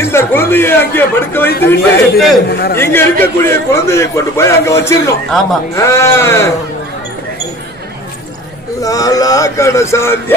இந்த குழந்தையை அங்கே படுக்க வைத்து விட்டு இங்க இருக்கக்கூடிய குழந்தையை கொண்டு போய் அங்க வச்சிடணும். ஆமா லாலா கடசாந்தி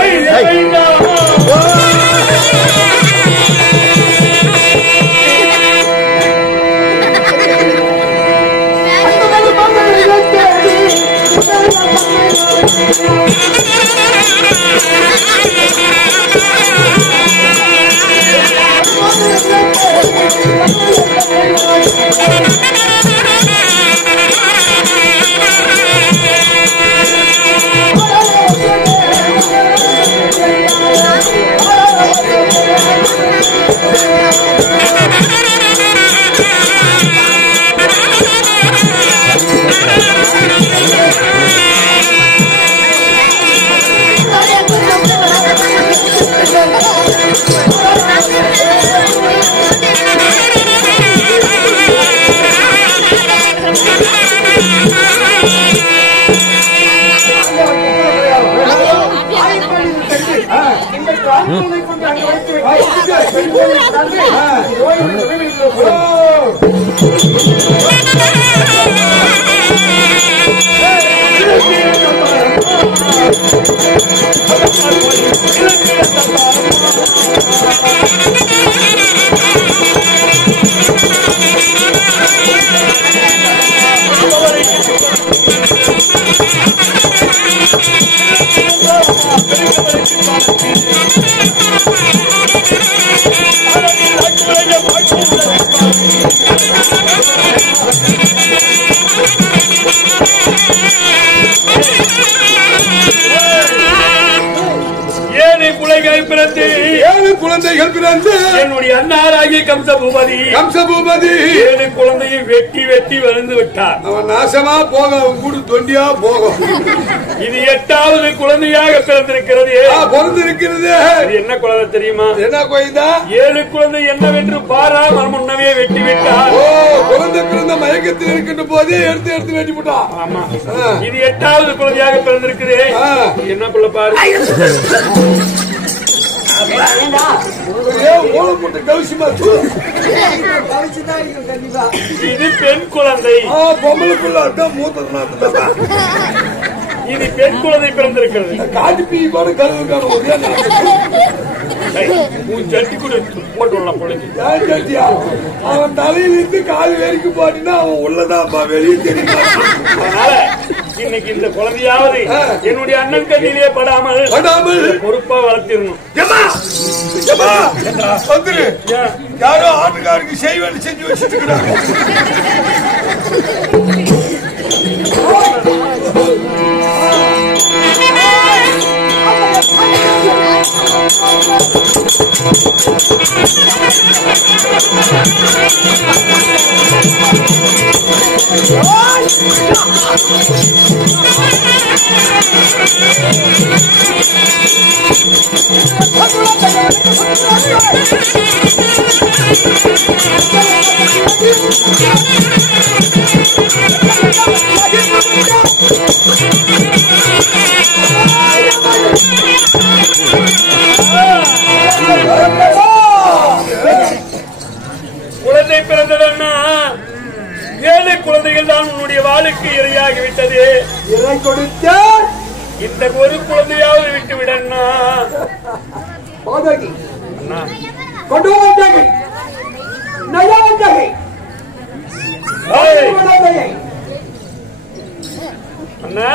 குழந்தைகள் பிறந்து என்னுடைய அண்ணாராகிய கம்சபூபதி 7 குழந்தையை வெட்டி வெட்டி வளர்ந்து விட்டார். அவன் நாசமா போக அவன் கூட தொண்டியா போகும். இது 8வது குழந்தையாக பிறந்திருக்கிறது. என்ன குழந்தை தெரியுமா? என்ன குழந்தை? 7 குழந்தை என்னவென்று பாராமல் முன்னவே வெட்டி விட்டார். குழந்தை பிறந்த மயக்கத்தில் இருக்கின்ற போதே எடுத்து வெட்டி விட்டான். ஆமா, இது 8வது குழந்தையாக பிறந்திருக்குது. என்ன குள்ள பாரு, இது பெண் குழந்தை. பொம்பளை பிள்ளை மூத்த இது பெண் குழந்தை பிறந்திருக்கிறது. காட்டு பீ கூட கழுவுக்கான சட்டி கூட போட்டுடலாம். அவன் தலையிலிருந்து கால் வரைக்கும் போட்டினா அவன் உள்ளதான் வெளியே தெரியும். அதனால இன்னைக்கு இந்த குழந்தையாவது என்னுடைய அண்ணன் கண்ணிலே படாமல் பொறுப்பா வளர்த்திடணும். யாரோ ஆட்டுக்காருக்கு செய்வன் செஞ்சு வச்சுட்டு குழந்தை பிறந்ததுன்னா 7 குழந்தைகள் தான் உன்னுடைய வாளுக்கு இரையாகிவிட்டது. இறை கொடுத்த இந்த ஒரு குழந்தையாவது விட்டு விடன்னா அண்ணா,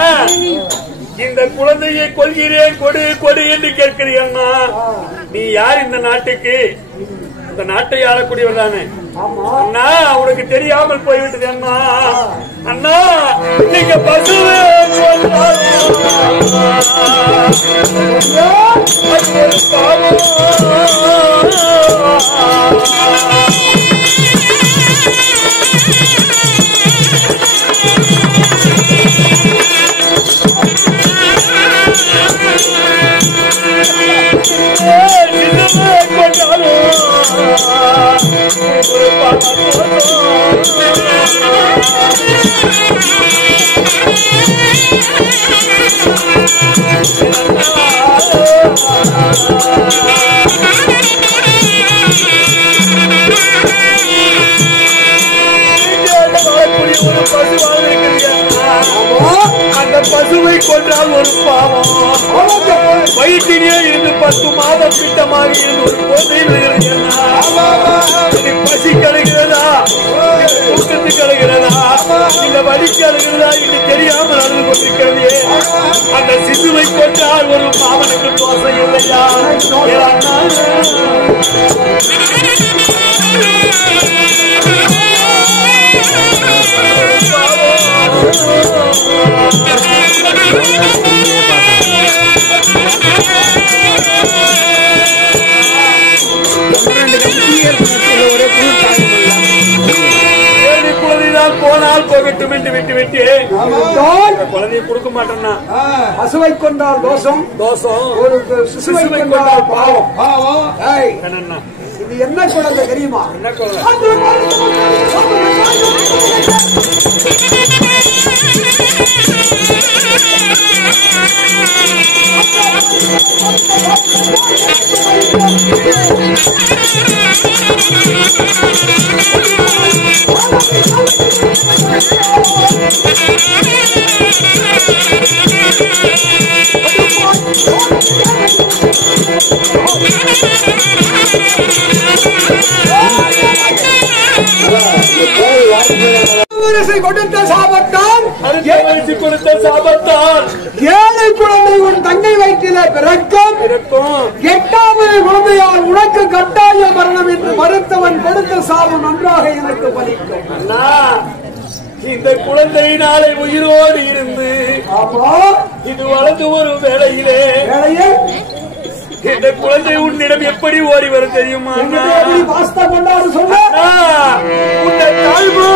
இந்த குழந்தையை கொள்கிறேன் கொடு கொடு என்று கேட்கிறீன்னா நீ யார்? இந்த நாட்டுக்கு, இந்த நாட்டை ஆளக்கூடியவர் தானே அண்ணா. உனக்கு தெரியாமல் போய்விட்டது அண்ணா. அண்ணா, நீங்க பசுவே அந்த பசுவை கொன்றால் ஒரு பாவம். வயிற்றிலே இருந்து 10 மாதம் பிட்டமாக இருந்து ஒரு குழந்தை பசி கலைகிறதா, தூக்கத்து கலைகிறதா, இந்த வலிக்கு அழுகிறதா என்று தெரியாமல் அழுது கொண்டிருக்கிறது. அந்த சிசுவை கொன்றால் ஒரு மாமனுக்கு தோசை இல்லையா? போனால் போகட்டும் என்று விட்டு விட்டு குழந்தையை கொடுக்க மாட்டேன்னா பசுவை கொண்டால் தோஷம், ஒரு சிசுவை கொண்டால் பாவம். இது என்ன குழந்தை தெரியுமா? என்ன குழந்தை? கொடுத்த சாபத்தான், ஏழை குழந்தை உன் தங்கை வயிற்றிலே பிறக்கும். 8வது குழந்தையால் உனக்கு கட்டாய மரணம் என்று மறுத்தவன் கொடுத்த சாபம் நன்றாக எனக்கு பலிக்கும். இந்த குழந்தை நாளை உயிரோடு இருந்து இது வளர்ந்து ஒரு வேளையிலே இந்த குழந்தை உன்னிடம் எப்படி ஓடி வரும் தெரியுமா? பாஸ்தா கொண்டாடு சொல்ல உன்னை தாழ்வோ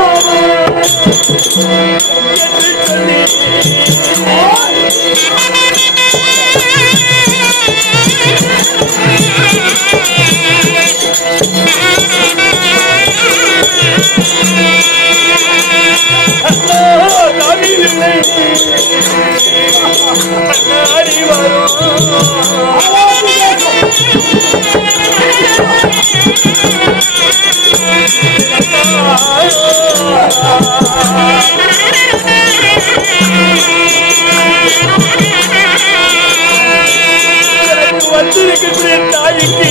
வந்திருக்கிற தாய்க்கு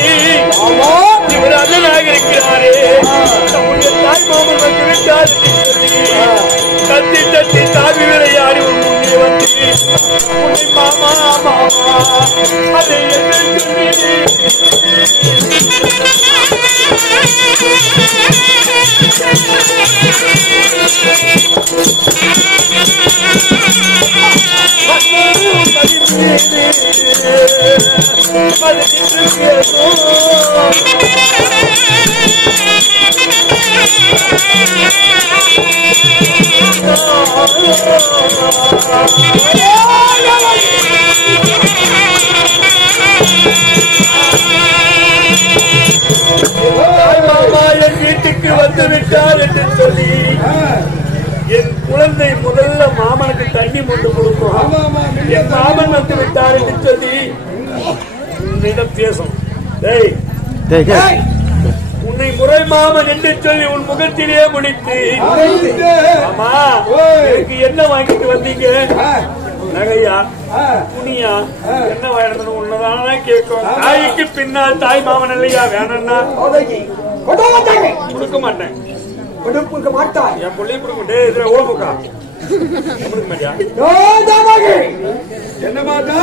இவர் அண்ணனாக இருக்கிறாரே, நம்முடைய தாய் மாமன் வந்து விட்டார் கத்தி தட்டி தாவி விளையாடி முன்னே வந்து உன்னை மாமா மாமா அதை என்று என் வீட்டுக்கு வந்து விட்டார் என்று சொல்லி என் குழந்தை முதல்ல மாமனுக்கு தண்ணி கொண்டு கொடுக்கும். என் மாமன் வந்து விட்டார் என்று சொல்லி உன்னிடம் பேசும். உன்னை முறை மாமன் என்று சொல்லி உன் முகத்திலே முடித்து, ஆமா எனக்கு என்ன வாங்கிட்டு வந்தீங்க? நகையா துணியா என்ன வாங்கிட்டு உன்னதான கேட்கும். தாய்க்கு பின்னால் தாய் மாமன் இல்லையா? வேணும்னா கொடுக்க மாட்டேன். கொடுக்க மாட்டாய். என் பிள்ளை கொடுக்க மாட்டேன். இதுல ஓடுக்கா கொடுக்க மாட்டியா? என்ன மாட்டா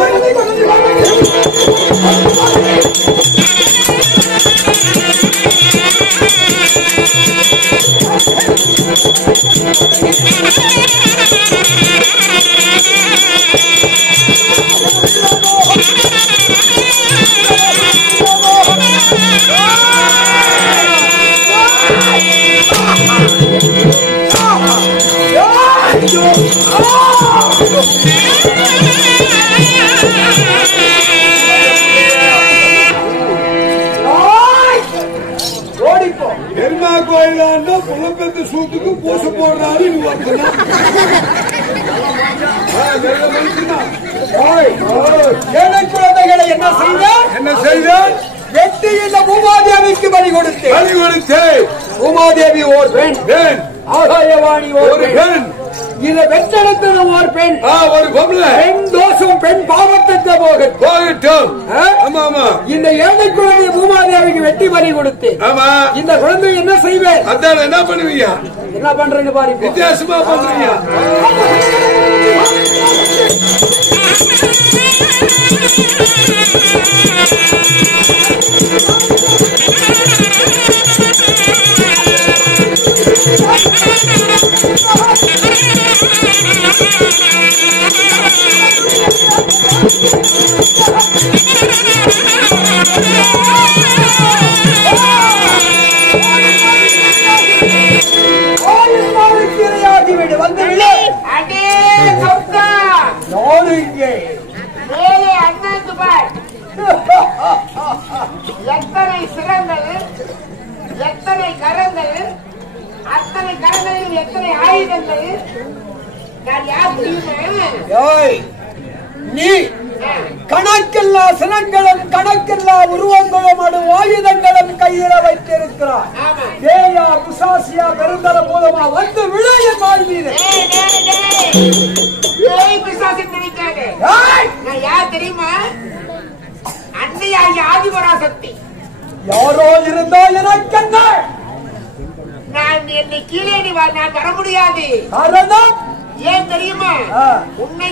பெருமா கோயிலாண்டா புலப்பெத்து சூத்துக்கு பூச போடுறாரு இது ஒருத்தனா ஏழை குழந்தைகளை என்ன செய்தார் வெட்டி இந்த பூமாதேவிக்கு பலி கொடுத்தேன் பூமாதேவி ஓர் பெண் ஆகாயவாணி ஒரு பெண் இதை வெற்றெடுத்தது ஒரு பெண் ஒரு பொம்பளை பெண் தோஷம் பெண் பாவத்துக்கு போகட்டும் ஆமா ஆமா இந்த ஏழை குழந்தை பூமாதேவிக்கு வெட்டி பலி கொடுத்தேன் ஆமா இந்த குழந்தை என்ன செய்வேன் அதான் என்ன பண்ணுவீங்க என்ன பண்றேன்னு பாருங்க வித்தியாசமா பண்றீங்க எத்தனை சிரங்கள் எத்தனை கரங்கள் அத்தனை கரங்களில் எத்தனை ஆயுதங்கள் நான் யார் தெரியுமா நீ கணக்கில்லா சினங்களும் கணக்கில்லா உருவங்களும் ஆயுதங்களும் கையில வைத்திருக்கிறார் ஏயா புசாசியா பெருந்தல மூலமா வந்து விளைய மாறி மீது நினைக்காது நான் யார் தெரியுமா அன்னையாகிய ஆதிபராசக்தி யாரோ இருந்தா எனக்கு என்ன நான் என்னை கீழே நான் வர முடியாது காரணம் ஏன் தெரியுமா உன்னை